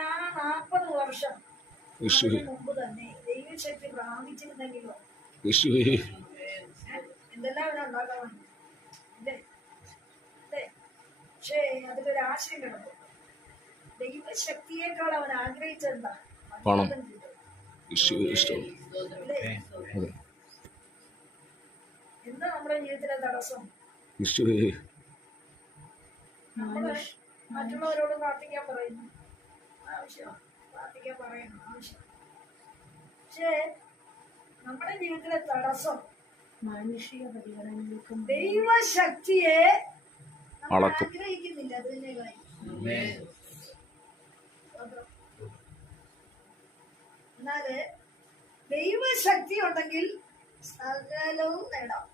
ആ നാൽപ്പത് വർഷം. മുമ്പ് തന്നെ ദൈവശക്തി പ്രാപിച്ചിരുന്നെങ്കിലോ? എന്തെല്ലാം ഇവിടെ ഉണ്ടാക്കാൻ പക്ഷേ അതിലൊരു ആശയം കിടക്കും ദൈവശക്തിയേക്കാൾ അവൻ ആഗ്രഹിച്ചെന്താ പണം. എന്താ നമ്മുടെ ജീവിതത്തിലെ തടസ്സം? മറ്റുള്ളവരോട് പ്രാർത്ഥിക്കാൻ പറയുന്നു. ആവശ്യം പ്രാർത്ഥിക്കാൻ പറയണം ആവശ്യം. പക്ഷേ നമ്മുടെ ജീവിതത്തിലെ തടസ്സം മാനുഷിക പരിഗണനകൾക്കും ദൈവശക്തിയെ അളക്കും. ആഗ്രഹിക്കുന്നില്ല. അതിന്റെ കാര്യം. എന്നാൽ ദൈവശക്തി ഉണ്ടെങ്കിൽ സകലവും നേടാം.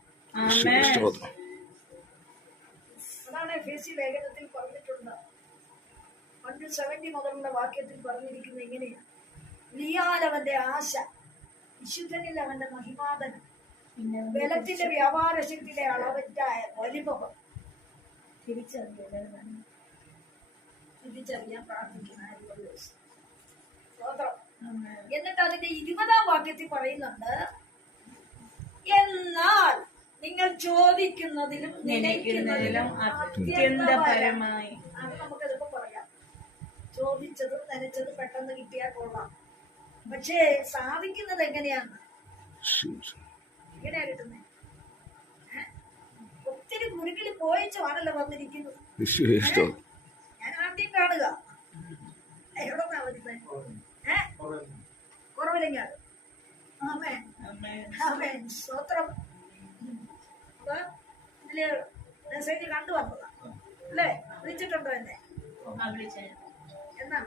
അതാണ് എഫ് എസ് സി ലേഖനത്തിൽ പറഞ്ഞിട്ടുണ്ട്. വൺ സെവന്റി മുതലുള്ള വാക്യത്തിൽ പറഞ്ഞിരിക്കുന്നത് എങ്ങനെയാണ് ലിയാൽ അവന്റെ ആശ വിശുദ്ധനിൽ അവന്റെ മഹിമാതനം പിന്നെ ബലത്തിന്റെ വ്യാപാര ശക്തിയുടെ അളവറ്റായ വലിപ്പം തിരിച്ചറിയാൻ തിരിച്ചറിയാൻ പ്രാർത്ഥിക്കുന്ന എന്നിട്ട് അതിന്റെ ഇരുപതാം വാക്യത്തിൽ പറയുന്നുണ്ട് എന്നാൽ നിങ്ങൾ ചോദിക്കുന്നതിലും നിലയ്ക്കുന്നതിലും അത്യന്തപരമായി അത് നമുക്ക് ചോദിച്ചതും നനച്ചതും പെട്ടെന്ന് കിട്ടിയാൽ കൊള്ളാം. പക്ഷേ സാധിക്കുന്നത് എങ്ങനെയാണ്? എങ്ങനെയാ കിട്ടുന്നത് ഒത്തിരി കുരുക്കിൽ പോയിച്ചുവാണല്ലോ വന്നിരിക്കുന്നത് ഞാൻ ആദ്യം കാണുക. വരുന്നത് കുറവിലെങ്ങാട്. ആമേ. ആമേ. അപ്പൊ ഇതിൽ മെസ്സേജ് കണ്ടു വന്നതാ. അല്ലേ? വിളിച്ചിട്ടുണ്ടോ എന്നെ? വിളിച്ചായിരുന്നു എന്നാ?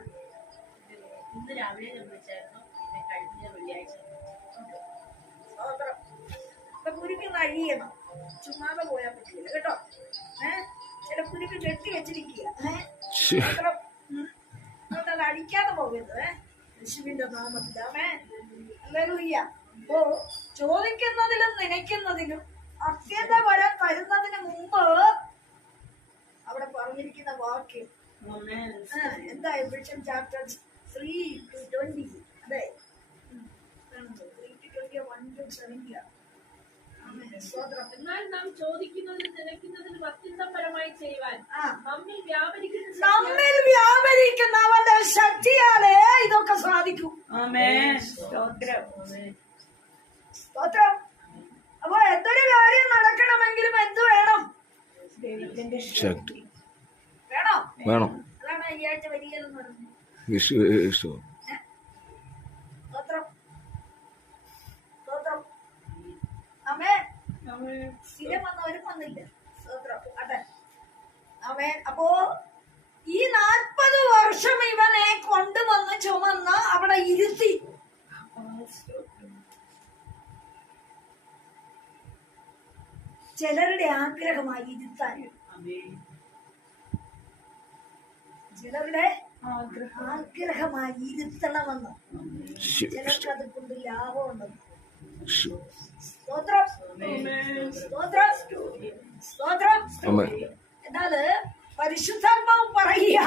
ഇന്ന് രാവിലെ ഞാൻ വിളിച്ചായിരുന്നു. പിന്നെ കഴിഞ്ഞ വെള്ളിയാഴ്ച സ്തോത്രം അപ്പൊ കുരുക്ക് കഴിയണം ചുമ്മാതെ പോയാൽ പറ്റില്ല കേട്ടോ? ഏ? ചില കുരുക്ക് കെട്ടി വെച്ചിരിക്കുക. ഏഹ് അത് അടിക്കാതെ പോകരുത് യേശുവിന്റെ നാമത്തിലാമേ ഹല്ലേലൂയ അപ്പോ ചോദിക്കുന്നതിലും നനയ്ക്കുന്നതിലും അത്യന്ത വരം തരുന്നതിന് മുമ്പ് അവിടെ പറഞ്ഞിരിക്കുന്ന വാക്യം എന്താ Ephesians chapter three to twenty അതെ. എന്നാൽ നാം ചോദിക്കുന്നതിന് നിലയ്ക്കുന്നതിന് ചെയ്യുവാൻ നമ്മിൽ വ്യാപരിക്കുന്ന ശക്തി നമ്മിൽ വ്യാപരിക്കുന്നവന്റെ ശക്തിയാലേ ഇതൊക്കെ സാധിക്കും. സ്തോത്രം. സ്തോത്രം. അപ്പൊ എന്തൊരു കാര്യം നടക്കണമെങ്കിലും എന്ത് വേണം? ദൈവത്തിന്റെ ശക്തി. വേണോ? സ്ഥിരം വന്നവരും വന്നില്ല അപ്പോ ഈ നാൽപ്പത് വർഷം ഇവനെ കൊണ്ടുവന്ന് ചുമന്ന് അവിടെ ഇരുത്തി. ചിലരുടെ ആഗ്രഹമായി ഇരുത്താൻ. ചിലരുടെ ആഗ്രഹമായി ഇരുത്തണമെന്ന് ചിലർക്ക് അത് കൊണ്ട് ലാഭമുണ്ടെന്ന്. സ്തോത്രം. സ്തോത്രം. സ്തോത്രം. എന്നാൽ പരിശുദ്ധാത്മാവ് പറയുക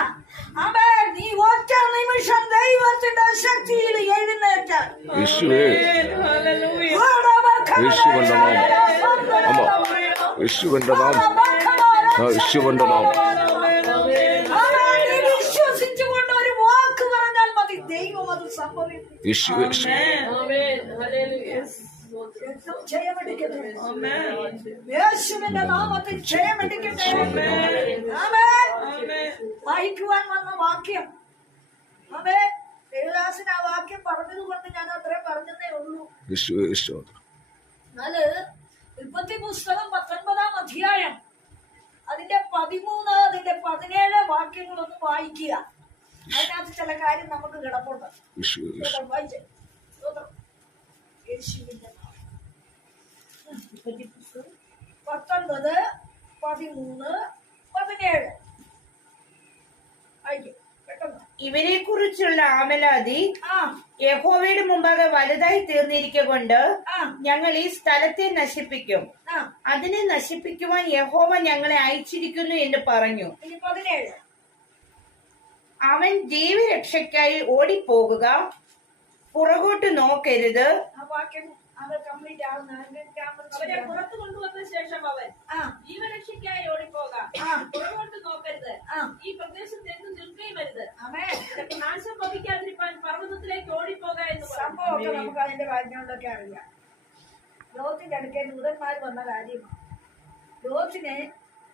അവൻ നീ ഒറ്റ നിമിഷം ദൈവത്തിന്റെ ശക്തിയിൽ എഴുന്നേറ്റ. യേശുവേ. നാം നാമം. നാം യേശുവിന്റെ നാമം ആ യേശുവിന്റെ നാമം വിശ്വസിച്ചുകൊണ്ട് ഒരു വാക്ക് പറഞ്ഞാൽ മതി ദൈവം അത് സംഭവിക്കും യേശുവേ ജയമെടുക്കട്ടെ യേശുവിന്റെ നാമത്തിൽ ജയമെടുക്കട്ടെ ആമേൻ. വായിക്കുവാൻ വന്ന വാക്യം. അമേ ദേവദാസൻ ആ വാക്യം പറഞ്ഞത് കൊണ്ട് ഞാൻ അത്രയും പറഞ്ഞതേ ഉള്ളൂ. എന്നാൽ ഉൽപ്പത്തി പുസ്തകം പത്തൊൻപതാം അധ്യായം. അതിന്റെ പതിമൂന്ന് അതിന്റെ പതിനേഴ് വാക്യങ്ങളൊന്ന് വായിക്കുക. അതിനകത്ത് ചില കാര്യം നമുക്ക് കിടപ്പുണ്ട്. പത്തൊൻപത് പതിമൂന്ന് പതിനേഴ്. ഇവരെ കുറിച്ചുള്ള ആമലാതി ആ. യഹോവയുടെ മുമ്പാകെ വലുതായി തീർന്നിരിക്കൊണ്ട് ആ. ഞങ്ങൾ ഈ സ്ഥലത്തെ നശിപ്പിക്കും. ആ. അതിനെ നശിപ്പിക്കുവാൻ യഹോവ ഞങ്ങളെ അയച്ചിരിക്കുന്നു എന്ന് പറഞ്ഞു. പതിനേഴ്. അവൻ ജീവരക്ഷയ്ക്കായി ഓടിപ്പോകുക. പുറകോട്ട് നോക്കരുത്. ആ വാക്യം അത് കംപ്ലീറ്റ് അവരെ പുറത്തു കൊണ്ടുവന്ന ശേഷം അവൻ ജീവരക്ഷയ്ക്കായി ഓടിപ്പോകാം. പുറകോട്ട് നോക്കരുത്. ഈ പ്രദേശത്ത് എങ്ങും നിൽക്കുകയും വരുത് അമേ നിനക്ക് നാശം ഭവിക്കാതിരിക്കാൻ പർവതത്തിലേക്ക് ഓടിപ്പോക എന്ന് പറഞ്ഞു. സംഭവമൊക്കെ നമുക്ക് അതിന്റെ കാര്യങ്ങളൊക്കെ അറിയാം. ലോകത്തിന്റെ ദൂതന്മാർ വന്ന കാര്യമാണ് ലോകത്തിനെ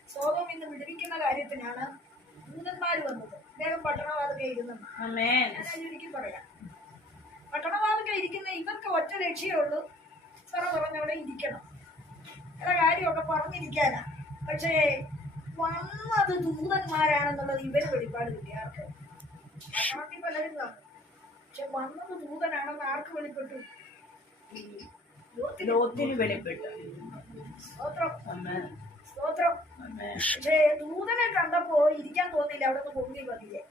സ്വതം ഇന്ന് വിടുവിക്കുന്ന കാര്യത്തിനാണ് ദൂതന്മാർ വന്നത്. അദ്ദേഹം പട്ടണവാതൊക്കെ ഇരുന്നെന്ന് ഞാൻ അതിലൊരിക്കൽ പറയാം. പട്ടണവാതൊക്കെ ഇരിക്കുന്ന ഇവർക്ക് ഒറ്റ ലക്ഷ്യമേ ഉള്ളൂ. സാറ പറഞ്ഞവിടെ ഇരിക്കണം. ചില കാര്യമൊക്കെ പറഞ്ഞിരിക്കാനാ. പക്ഷേ വന്നത് ദൂതന്മാരാണെന്നുള്ളത് ഇവർ വെളിപ്പാട് കിട്ടിയാർക്ക് പട്ടണത്തിൽ പലരും കാണും. പക്ഷെ വന്നത് ദൂതനാണെന്ന് ആർക്ക് വെളിപ്പെട്ടു? ലോത്തിന് വെളിപ്പെട്ടു. സ്തോത്രം. സ്തോത്രം. ആമേൻ പക്ഷേ ദൂതനെ കണ്ടപ്പോ ഇരിക്കാൻ തോന്നില്ല അവിടെ നിന്ന് പൊങ്ങി പതിയെ.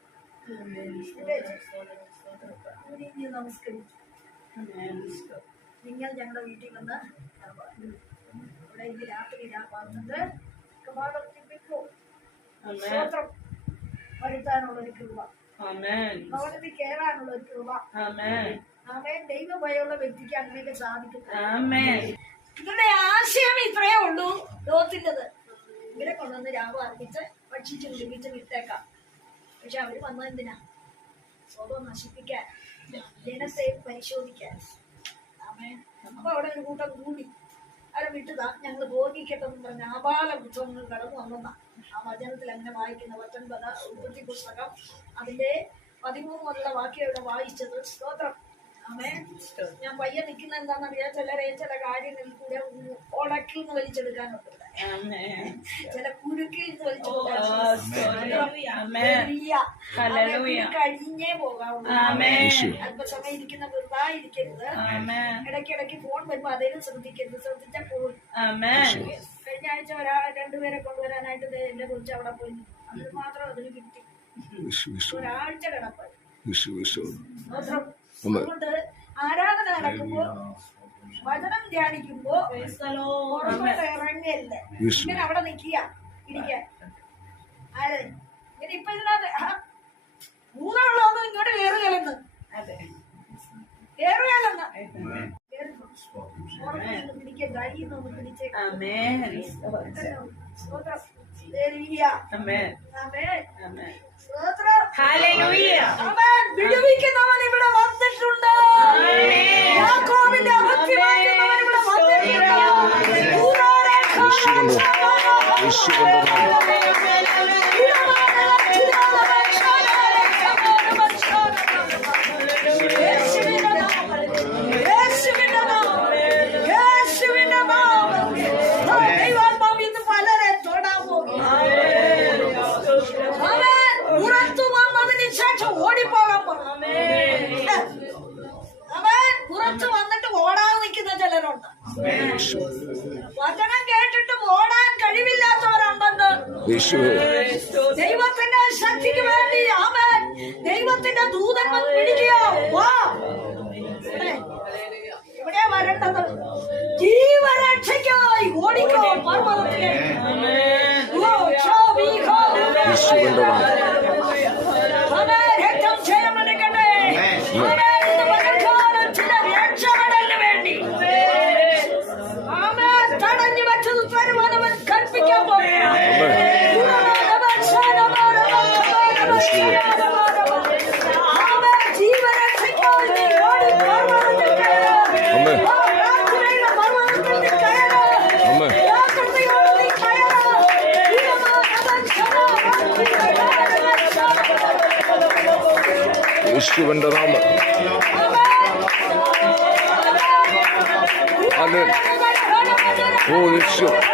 നമസ്കരിക്കും നമസ്കരിച്ചു. നിങ്ങൾ ഞങ്ങളുടെ വീട്ടിൽ വന്ന് ഇവിടെ ഇന്ന് രാത്രി ഞാൻ വന്നത് കപാടം തിപ്പിക്കോ ആമേൻ. സ്തോത്രം. വരുത്താനുള്ള ഒരു കൃപ. ആമേൻ. ഭവനത്തിൽ കയറാനുള്ള ഒരു കൃപ. ആമേൻ. ദൈവഭയമുള്ള വ്യക്തിക്ക് അങ്ങനെയൊക്കെ സാധിക്കും ഇവരുടെ ആശയം ഇത്രയേ ഉള്ളൂ. ലോകത്തിന്റെത്. ഇവരെ കൊണ്ടുവന്ന് രാവ് അർപ്പിച്ച് ഭക്ഷിച്ച് കുടിപ്പിച്ച് വിട്ടേക്കാം. പക്ഷെ അവർ വന്നതെന്തിനാ? സ്വതം നശിപ്പിക്കാൻ ജനത്തെ പരിശോധിക്കാൻ. ആമേ അപ്പൊ അവിടെ ഒരു കൂട്ടം കൂടി. അവരെ വിട്ടതാ ഞങ്ങൾ ബോധിക്കട്ടെന്ന് പറഞ്ഞ ആപാല പുസ്തകങ്ങൾ കടന്നു വന്നതാ. ആ വചനത്തിൽ അങ്ങനെ വായിക്കുന്ന പത്തൊൻപത് ഉൽപ്പത്തി പുസ്തകം അതിന്റെ പതിമൂന്ന് മുതലുള്ള വാക്യം ഇവിടെ വായിച്ചത് സ്തോത്രം. ഞാൻ പയ്യെ നിൽക്കുന്ന എന്താണെന്നറിയാം ചിലരെ ചില കാര്യങ്ങളിൽ കൂടെ ഉടക്കിൽ നിന്ന് വലിച്ചെടുക്കാനുണ്ട്. ചില കുരുക്കിൽ നിന്ന് വലിച്ചെടുക്കാൻ. കഴിഞ്ഞേ പോകാവുള്ളൂ. അല്പസമയം ഇരിക്കുന്ന വെറുതെ ഇരിക്കരുത് ഇടയ്ക്കിടയ്ക്ക് ഫോൺ വരുമ്പോ അതേലും ശ്രദ്ധിക്കരുത്. ശ്രദ്ധിച്ചാൽ പോയി ആമേൻ കഴിഞ്ഞ ആഴ്ച ഒരാളെ രണ്ടുപേരെ കൊണ്ടുവരാനായിട്ട് ദേ എന്റെ കുറിച്ച് അവിടെ പോയി അത് മാത്രം അതിന് കിട്ടി. ഒരാഴ്ച കിടപ്പായി അതുകൊണ്ട് ആരാധന നടക്കുമ്പോ വചനം ധ്യാനിക്കുമ്പോ ഇറങ്ങരുത്. ഇങ്ങനെ അവിടെ നിക്കുക ഇരിക്കാൻ ആര്? ഇങ്ങനെ ഇപ്പൊ ഇതിനകത്ത് ആ, മൂന്നാളൊന്നും ഇങ്ങോട്ട് കയറുകയല്ലെന്ന് അതെ. കയറുകയല്ലെന്ന് പിടിക്കുക വിടുവിക്കുന്നവൻ ഇവിടെ വന്നിട്ടുണ്ട്. യാക്കോബിന്റെ അകത്തി മാറ്റുന്നവൻ ഇവിടെ വന്നിട്ടുണ്ട്. യേശു കൊണ്ട്. യേശു കൊണ്ട്. വചനം കേട്ടിട്ടും ഓടാൻ കഴിവില്ലാത്തവരുണ്ടെന്ന് യേശുവേ. ദൈവത്തിന്റെ ശക്തിക്ക് വേണ്ടി ആമേൻ. ദൈവത്തിന്റെ ദൂതൻ വന്ന് പിടിക്കുക വാ. ഇവിടെ. എവിടെയാ വരേണ്ടത്? ജീവരക്ഷയ്ക്കായി ഓടിക്കോ പർവതത്തിലേക്ക്. ഓ, is given the Rama. Oh, it's.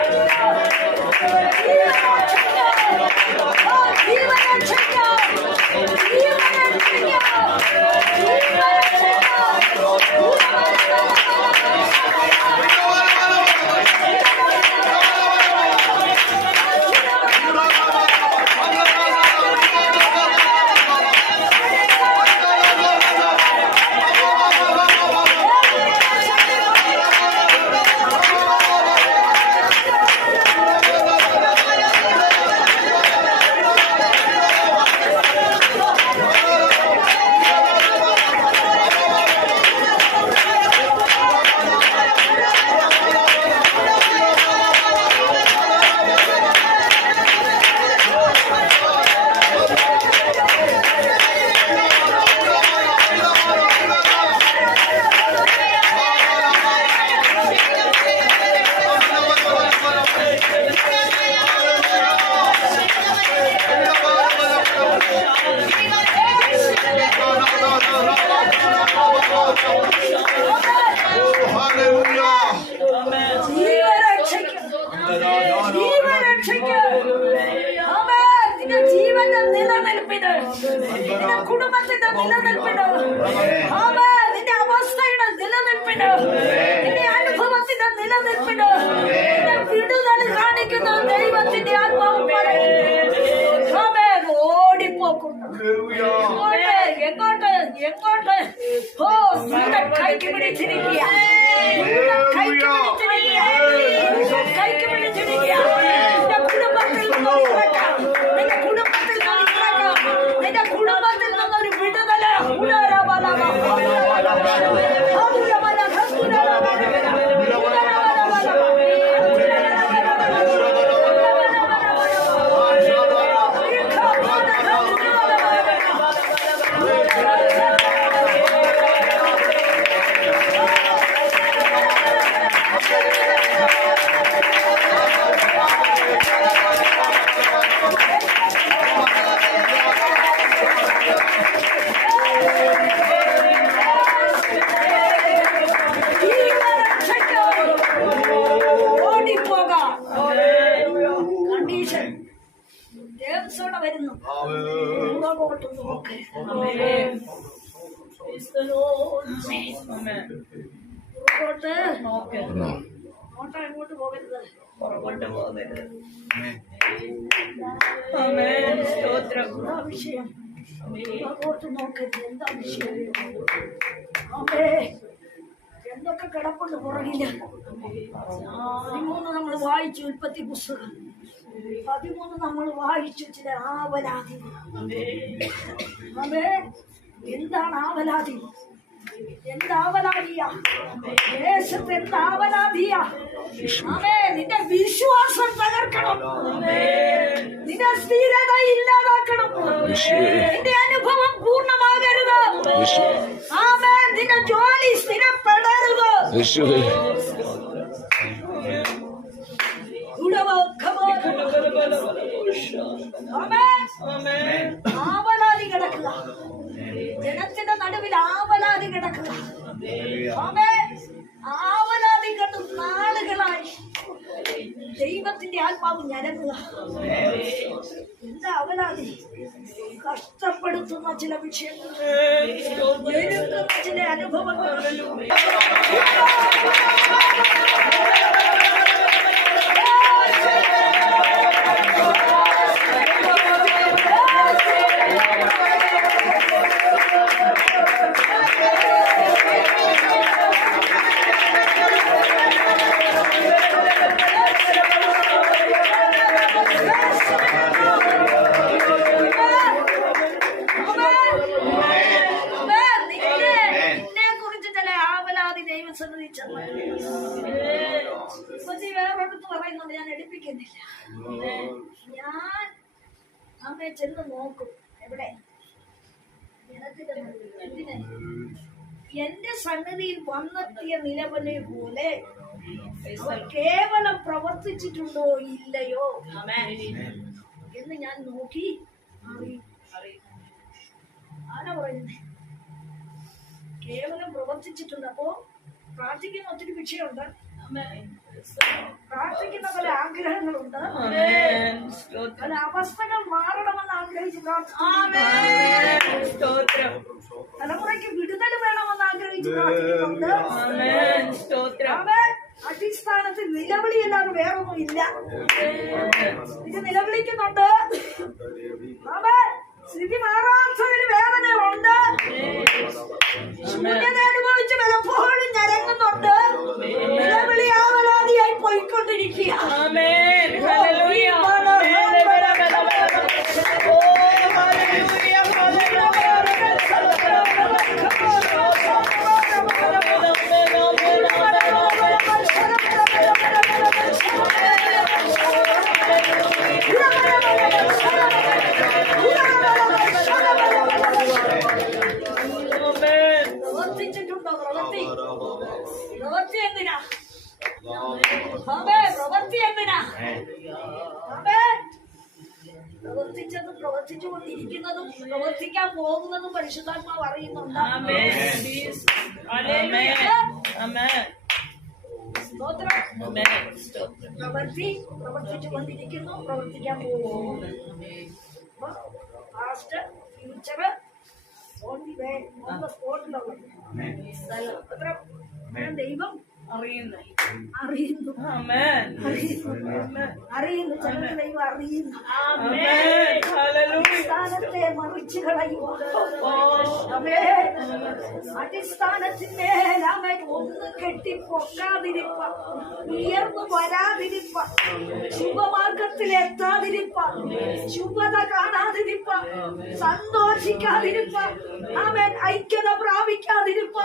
അവസ്ഥയുടെ നിലനിൽപ്പിന് നിന്റെ അനുഭവത്തിന്റെ നിലനിൽപ്പിന് നിന്റെ വിടുതൽ കാണിക്കുന്ന ദൈവത്തിന്റെ ആത്മാവ് പറയുന്നു. ആമേ ഓടിപ്പോക്കുന്നു. എങ്ങോട്ട്? എങ്ങോട്ട്? എങ്ങോട്ട്? ഓ നിന്റെ കൈക്ക് പിടിച്ചിരിക്കുക. നിന്റെ കൈക്ക് പിടിച്ചിരിക്കുക. നിന്റെ കൈക്ക് പിടിച്ചിരിക്കുക. നിന്റെ കുടുംബത്തിൽ നിന്ന് ഇറക്കാം നിന്റെ നിന്റെ കുടുംബത്തിൽ സ്തോത്രം. നോക്കരുത്. എന്താ അമ്മേ എന്തൊക്കെ കിടപ്പുണ്ട് പുറകിൽ? പതിമൂന്ന് നമ്മൾ വായിച്ചു ഉൽപ്പത്തി പുസ്തകം. പതിമൂന്ന് നമ്മൾ വായിച്ചു ചില ആവലാതി. അമ്മേ എന്താണ് ആവലാതി? നിന്റെ വിശ്വാസം തകർക്കണം. നിന്റെ സ്ഥിരത ഇല്ലാതാക്കണം. നിന്റെ അനുഭവം പൂർണമാകരുത്. ആമേ നിന്റെ ജോലി സ്ഥിരപ്പെടരുത്. ദൈവത്തിന്റെ ആത്മാവ് ഞരങ്ങുക. എന്താ അവലാതി കഷ്ടപ്പെടുത്തുന്ന ചില വിഷയങ്ങൾ. ചില അനുഭവങ്ങൾ. ചെന്ന് ഇപ്പത്തി വേറൊരിടത്ത് പറയുന്നുണ്ട് ഞാൻ എടുപ്പിക്കുന്നില്ല ഞാൻ അമ്മയെ ചെന്ന് നോക്കും. എവിടെ? എന്റെ സന്നിധിയിൽ വന്നെത്തിയ നിലവനെ പോലെ കേവലം പ്രവർത്തിച്ചിട്ടുണ്ടോ ഇല്ലയോ എന്ന് ഞാൻ നോക്കി അറിയും ആരാ പറയുന്നേ കേവലം പ്രവർത്തിച്ചിട്ടുണ്ട് പ്രാർത്ഥിക്കുന്ന ഒത്തിരി വിഷയമുണ്ട് പ്രാർത്ഥിക്കുന്ന പല ആഗ്രഹങ്ങളുണ്ട്. ആമേൻ. സ്തോത്രം. പല അവസ്ഥകൾ മാറണമെന്ന് ആഗ്രഹിച്ച് ആമേൻ. സ്തോത്രം. തലമുറയ്ക്ക് വിടുതൽ വേണമെന്ന് ആഗ്രഹിച്ച് പ്രാർത്ഥിക്കുന്നുണ്ട്. ആമേൻ. സ്തോത്രം. വേറെ ഒന്നും നിലവിളിയല്ലാതെ വേറൊന്നും ഇല്ല. ഇത് നിലവിളിക്കുന്നുണ്ട്. സ്ഥിതി മാറാത്തതിന് വേദന ഉണ്ട് ശൂന്യത അനുഭവിച്ച് പലപ്പോഴും പ്രവൃത്തി എന്തിനാ? പ്രവർത്തി പ്രവൃത്തി എന്തിനാ? പ്രവർത്തിച്ചത് പ്രവർത്തിച്ചതും പ്രവർത്തിച്ചു കൊണ്ടിരിക്കുന്നതും പ്രവർത്തിക്കാൻ പോകുന്നതും പരിശുദ്ധാത്മാവ് അറിയുന്നുണ്ട്. പ്രവൃത്തി പ്രവർത്തിച്ചു കൊണ്ടിരിക്കുന്നു പ്രവർത്തിക്കാൻ പോകുന്നു. പാസ്റ്റ് ഫ്യൂച്ചർ ഓൺലി ദേ, ഒന്ന് സ്പോട്ടിലുള്ളത് സ്ഥലം അത്ര ദൈവം അറിയുന്നു. അറിയുന്നു. ആമേൻ. അറിയുന്നു. ചിലർക്ക് ദൈവം അറിയുന്നു. ആമേൻ. ഹല്ലേലൂയ. സ്ഥാനത്തെ മറിച്ചു കളയുക അടിസ്ഥാനത്തിന്റെ അവൻ ഒന്ന് കെട്ടി പൊക്കാതിരിപ്പ. ഉയർന്നു വരാതിരിപ്പ. ശുഭമാർഗത്തിൽ എത്താതിരിപ്പ. ശുഭത കാണാതിരിപ്പ. സന്തോഷിക്കാതിരിപ്പ. അവൻ ഐക്യത പ്രാപിക്കാതിരിപ്പ.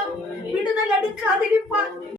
വിടുതൽ എടുക്കാതിരിപ്പ.